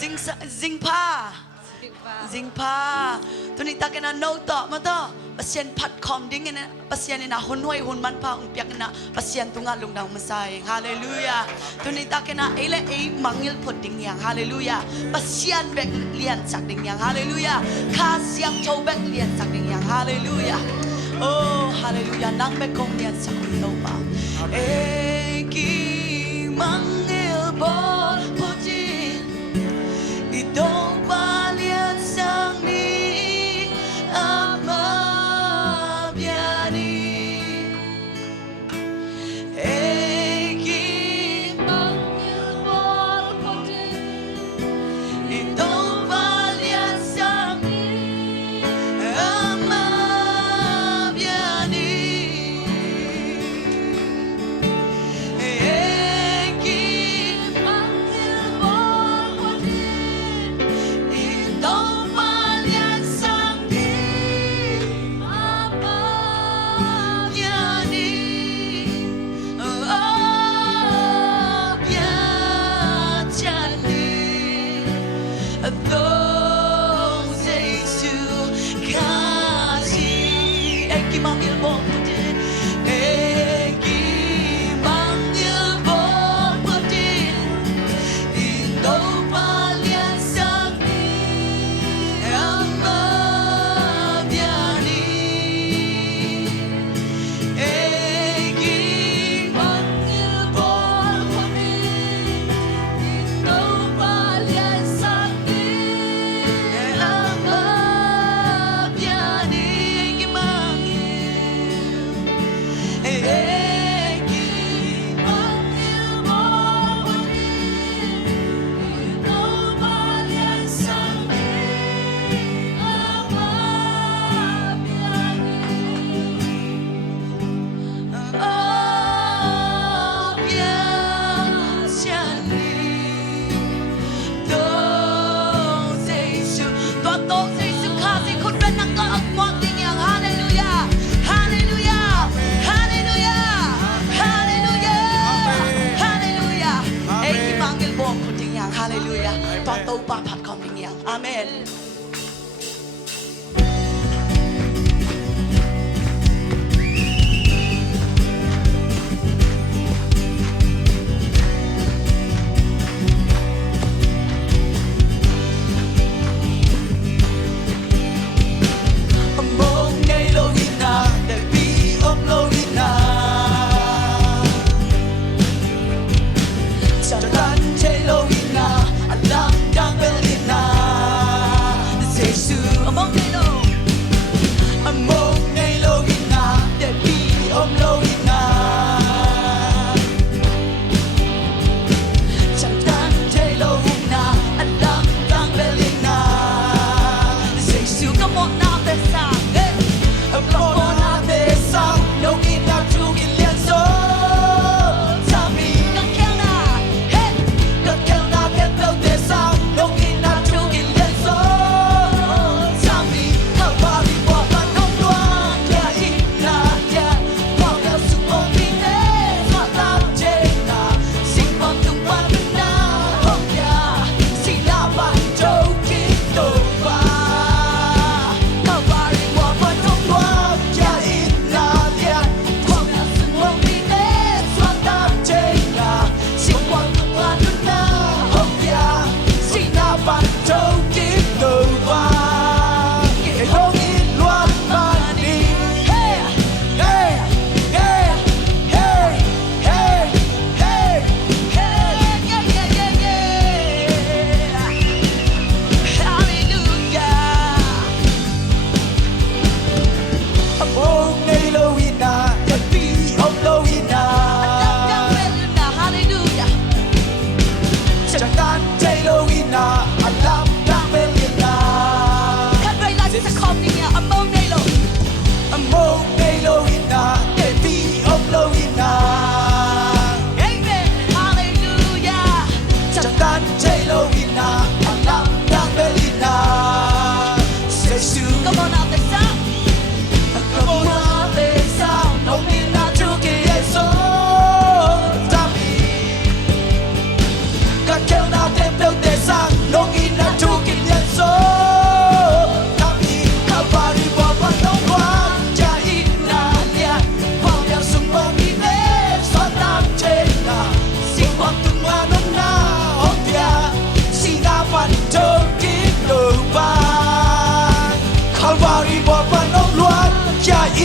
dinh pa tu ni ta kena no to ma to pasien phat khom ding na pasien na hun hoi hun man pa ung piak na pasien tunga lung dang masai hallelujah tu ni ta kena ele e mangil phot ding yang hallelujah pasien bek lian sak ding yang hallelujah kha siang chou bek lian sak ding yang hallelujah oh hallelujah nang bek kong lian sak lo pa e ki mangil bol putin idong pa lian sang ni ama biani e ki mangil bol putin idong pa lian sang ni ama biani Amen.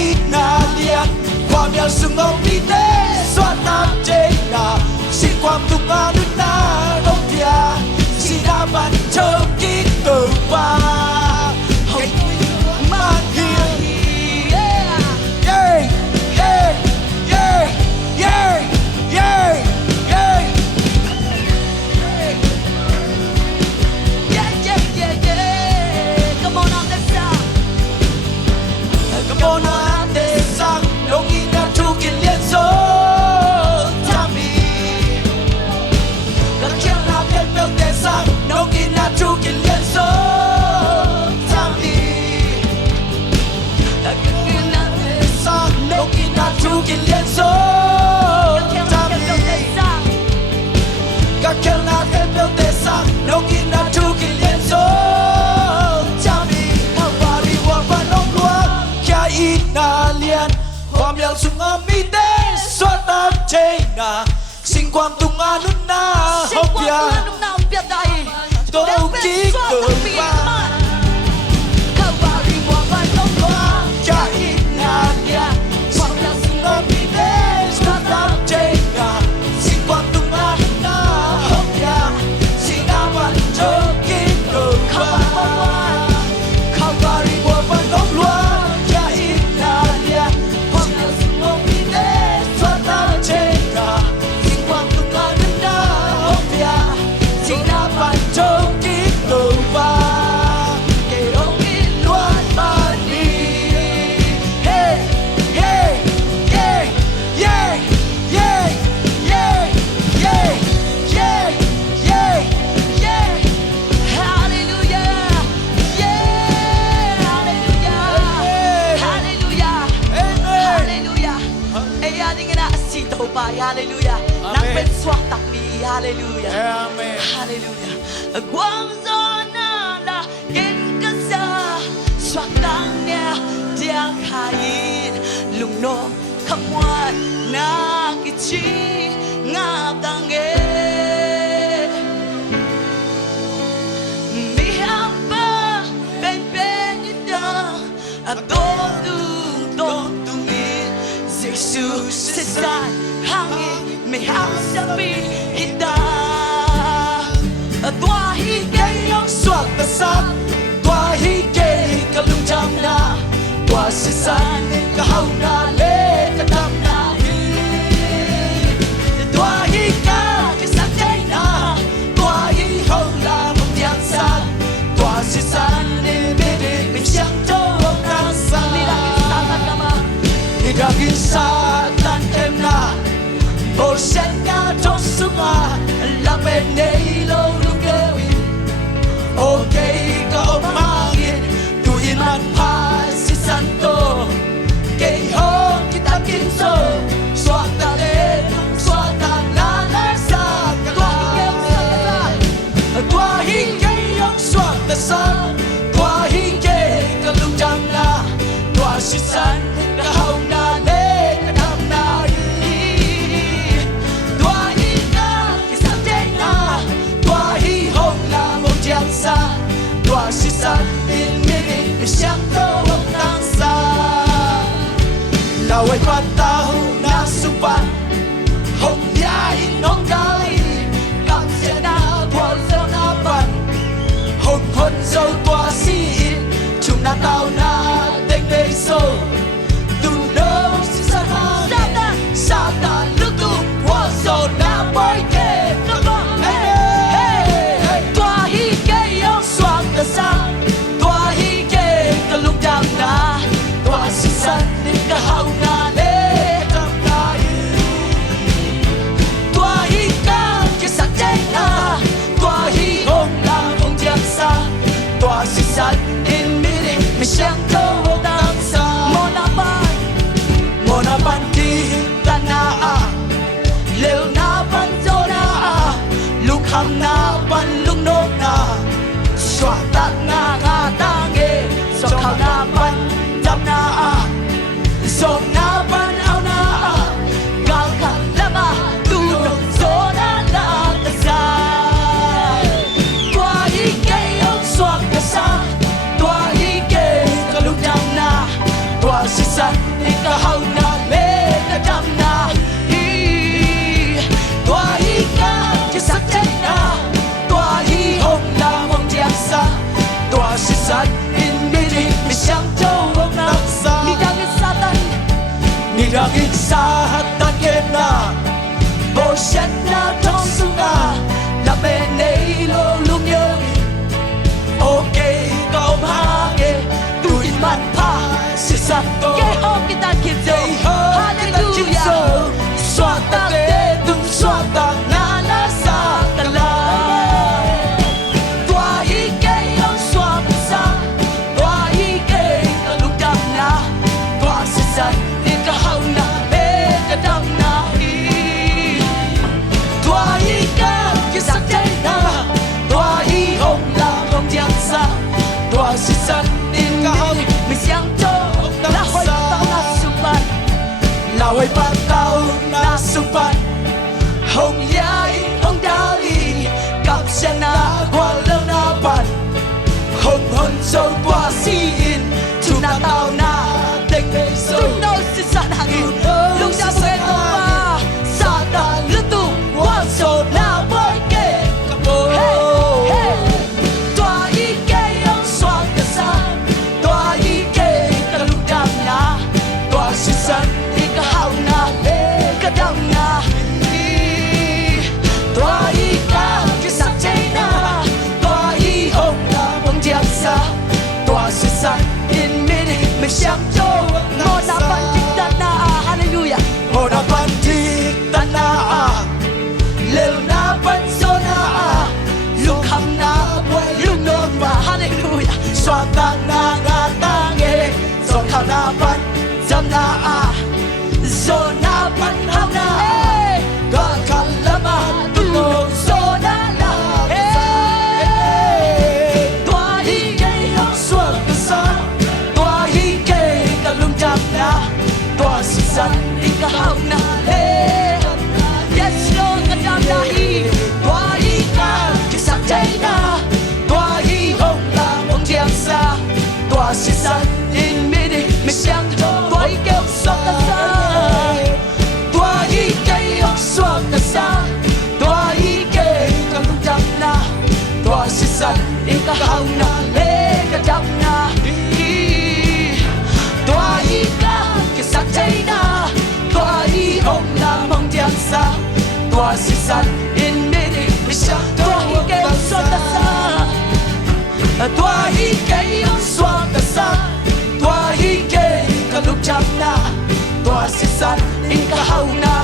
ina lianความยาวสูงองมีเดสวัสดิ์เจนาสิ่งความทุกข์มาดุนาลงยาสีดาบันเชิญกินตัวบ้าให้มาเฮียเย่เย่เย่เย่เย่เย่เย่ Come on on the sound. Come on on the sound. Don't get that too get let so. Tell me. Got kill out that built that sound. Don't get that too get let so. Tell me. Got kill out that sound. Don't get that too get let so. Tell me. Got kill out that built that sound. Don't get that too get let so. Ina lian ความยาวสูงมีเดสวัสดิ์เจนาสิ่งความตุงอานุนาหอบยาตัวกิ๊กเกิดมาเข้าบาริวาวันน้องกว่าจะอินาเลียความยาวสูงมีเดสวัสดิ์เจนาสิ่งความตุงอานุนาหอบยาสิ่งอาวันเจอกิ๊กเกิดมาเข้าบาริวาวันน้องกว่าHallelujah. Nang penswak takmi. Hallelujah. Amen. Hallelujah. Quang gió na là kiến cơ sa swak tang nia dia khain lung no khamwan na kichi nga tang e mi hamba ben ben ida adon tu mi Jesus sesan hangin mi hao sabi hida tua hi ke yong Swat na sat tua hi ke ka lung jam na tua si san ka hau na le ka dam na hi tua hi ka sa tay na tua hi hau la mong yang san tua si san ni me de mi xiang to na san ni la sa ta kama ni da gin sa tan kem na o sen na to sunga la pe nei lo lu ke wi okay ka omangin tuhin man pa si santo kay ho kita kinso swata le swata la la sa tua hi ke yong swata sa tua hi ke ka lu jam na tua si san ka hau na le ka dam na tua hi ka sa te na tua hi hong la mong jiang sa tua si san in mi mi xiang to hong tang sa la wai quan ta hu na su pan hong ya in nong gai kam se na tua se na pan hong hon so tua si in chung na tao na deng dei so tu no si sa na Satan look to was so na boy ke come on hey tua hi ke yong swang the sun tua hi ke ka lung dam na tua si san ni ka hau na le tam na tua hi ka sa tay na tua hi hong la hong jiang sa tua si san in meeting mi xiang to dang sa mona ban ti ta na a leo na ban zo na a luk ham na ban luk no na swat ta na nga ta nge so khao na ban dam na a so na ban ao na a gal kan lama tu no so na la ta sa tua hi ke yong swat ka sa tua hi ke ka luk dam na tua si san 山因你的没想走往那山， Nidangin Satan nirangin sa takin na Bosyan na trong sunga La menay lo lumyang Okay kaum hage Tuin man pa si santo Yeho kita kinso Hallelujah Swata te tung swata na nasa kalay Tua ike ang swata sa Tua ike kalugdam na Tua sisan ikahaw na Kadam na Tua ika kisak chay na Tua ihong lamang diyang sa Tua sisan ikahaw Mình siang cho La hoy tao na supan Laway pataw na sumpan Hong yai, hong dali Cặp xe na qua lâu na bàn Hong hôn sâu qua xin Chúng na tao na Tình bê sâu Tung đâu xin sẵn hàng nghìn Lúc ra bố em ông ba Sa ta lướt tù Hoa sổ na với kê Hey, hey Tua y kê ông xoan cả xa Tua y kê cả lúc đam na Tua xin sẵn Ika hao na Ika đau na Tua y ca cái sắc cháy na Tua y hồng là bông diang xa Tua xin sẵn in mi đi mình sáng cho Mo na panjik na Hallelujah Mo na pantik tana Lil na panso na Lúc hầm na quay lúc nôn và Hallelujah Xoa ta na nga ta nghe Giọt thảo na pan Dâm na Zo na pan hao na Ga kalama Tuno zo na la Tua hi kê hong suốt cả sa Tua hi kê cả lung chạm na Tua si san Ika hao na Yes Lord Ka đau na hi Tua hi ca cái sắc cháy na Tua hi hong là bông diang xa Tua si san in mi đi mi xiang Tua hi kêu suốt cả sa Tua hi kê hong suốt cả sa Tua hi kê cả lung chạm na Tua si san Ika hao na Ka đau na Tua hi ca cái sắc cháy na Tua hi hong là bông diang xa Tua si san in mi đi mi xiang Tua hi kêu suốt ta sa Tua hi kê ông xoan ta sa Tua hi kê cả lúc chạm na Tua si san in cả hậu na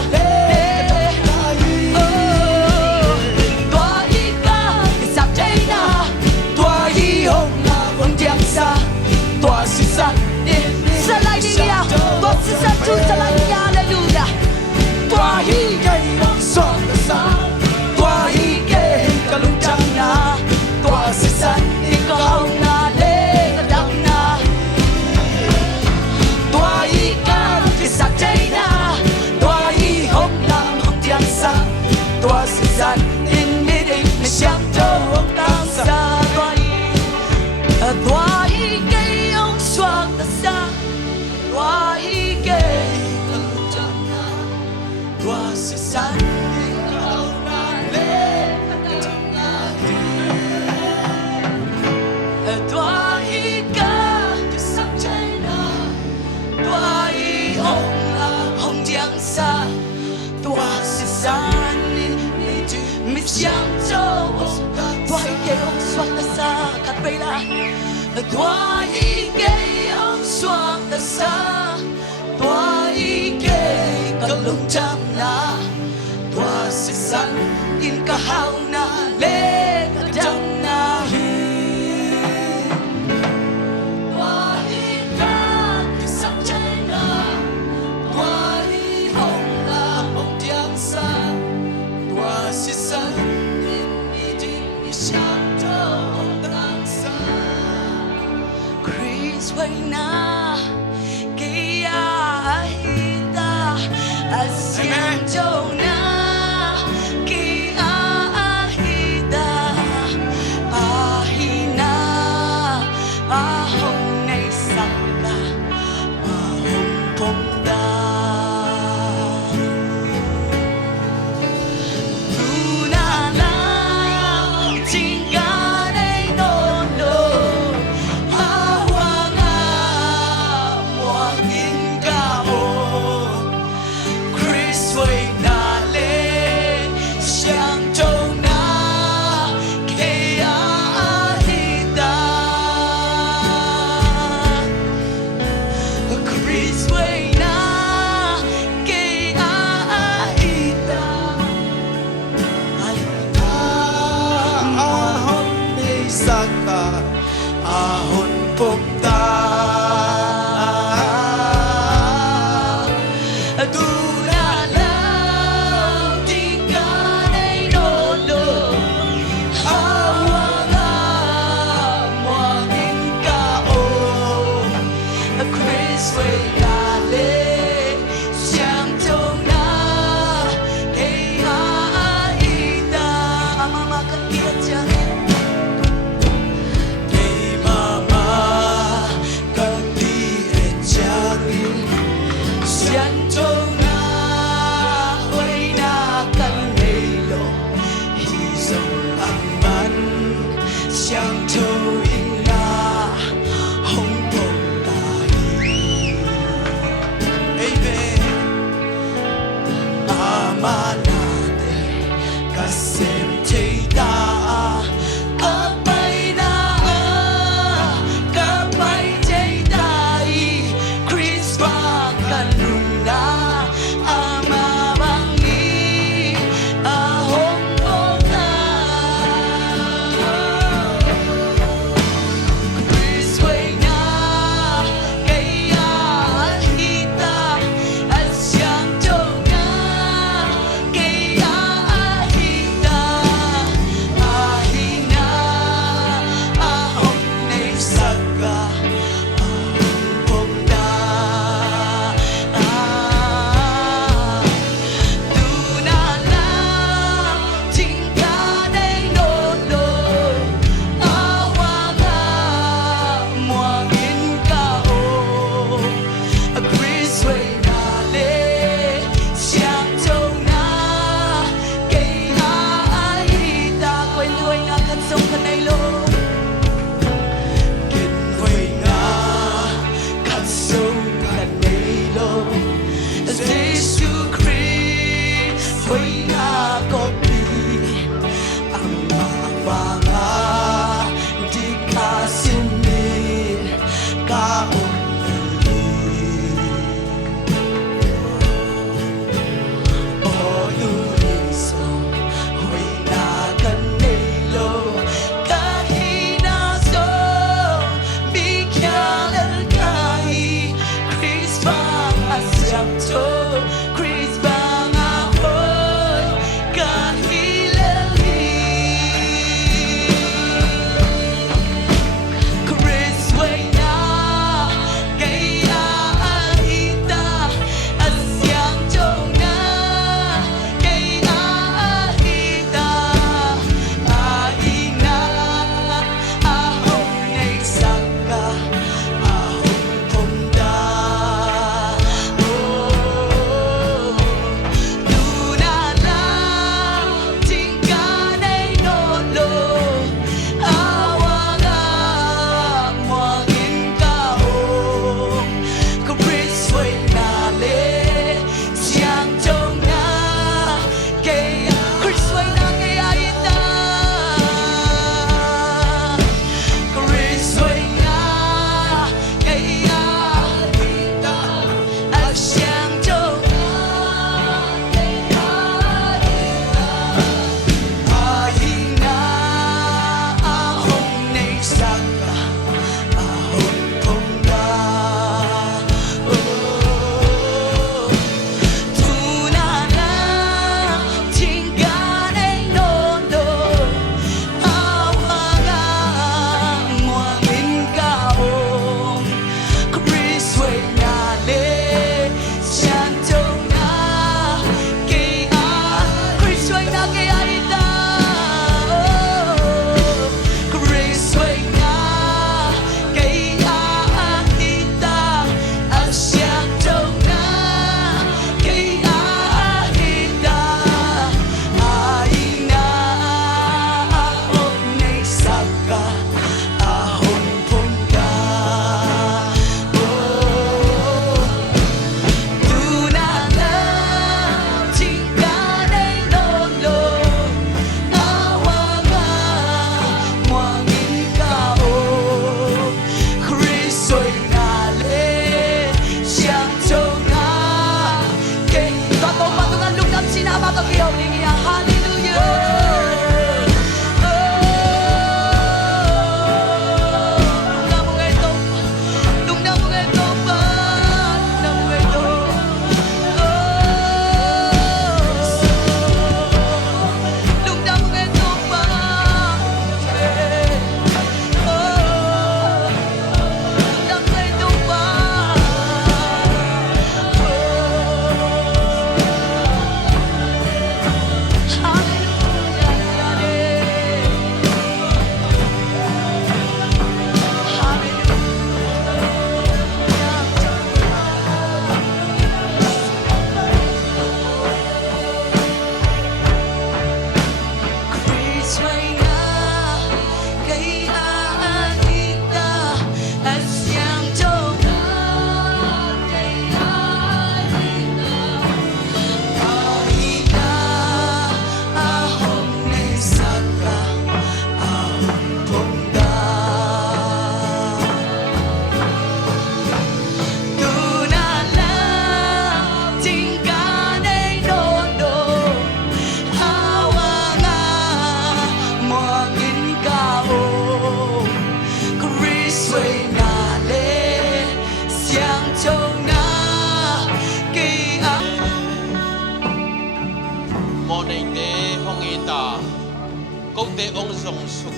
Tua hi ka Kisak chay na Tua hi hồng là bông diang xa Tua si san Sa lai niya Tua si sa chu sa lai niya Hallelujah Tua hi kê ông xoan ta sa Tua hi kê cả lúc chạm na Tua si san in cả hậu na Ka đau na Tua hi ca cái sắc cháy na Tua hi hồng là bông diang xa Tua si san in mi đi mi xiang cho ông ta xa Tua hi kay ông xoan ta sa Tua hi kay Cả lúc chạm na Tua si san in cả hậu na lê Cả chạm na Tua hi ka cái sắc cháy na Tua hi hồng là hồng diang sa Tua si san mi siang cho Tua hi kay ông xoan ta sa Kat bay la Tua hi kay ông xoan ta sa Tua hi kay ka lung cham na Tua si san in ka hao na le ka dam na Tua hi ca cái sắc cháy na Tua hi hồng là bông diang xa Tua si san in mi đi mi xiang cho ông ta xa Chris way na kaya hita asyang jo na kaya hita ahina ahong nay saka ahong pomda Tuna lang tingga nay no no Vanga di kasini kaon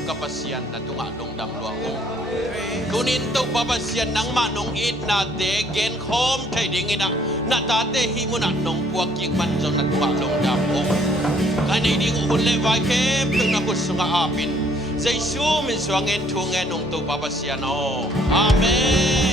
Kapasian na tunga nung damluang mo. Kunin to papasian ng manong it na degen home trading ina na dati himo na nung puwag yung manjong na tunga nung damluang. Kaya hindi uhuli vakem ito na kusunga apin. Zay sumin suangin tungen nung to papasian. Oh, Amen.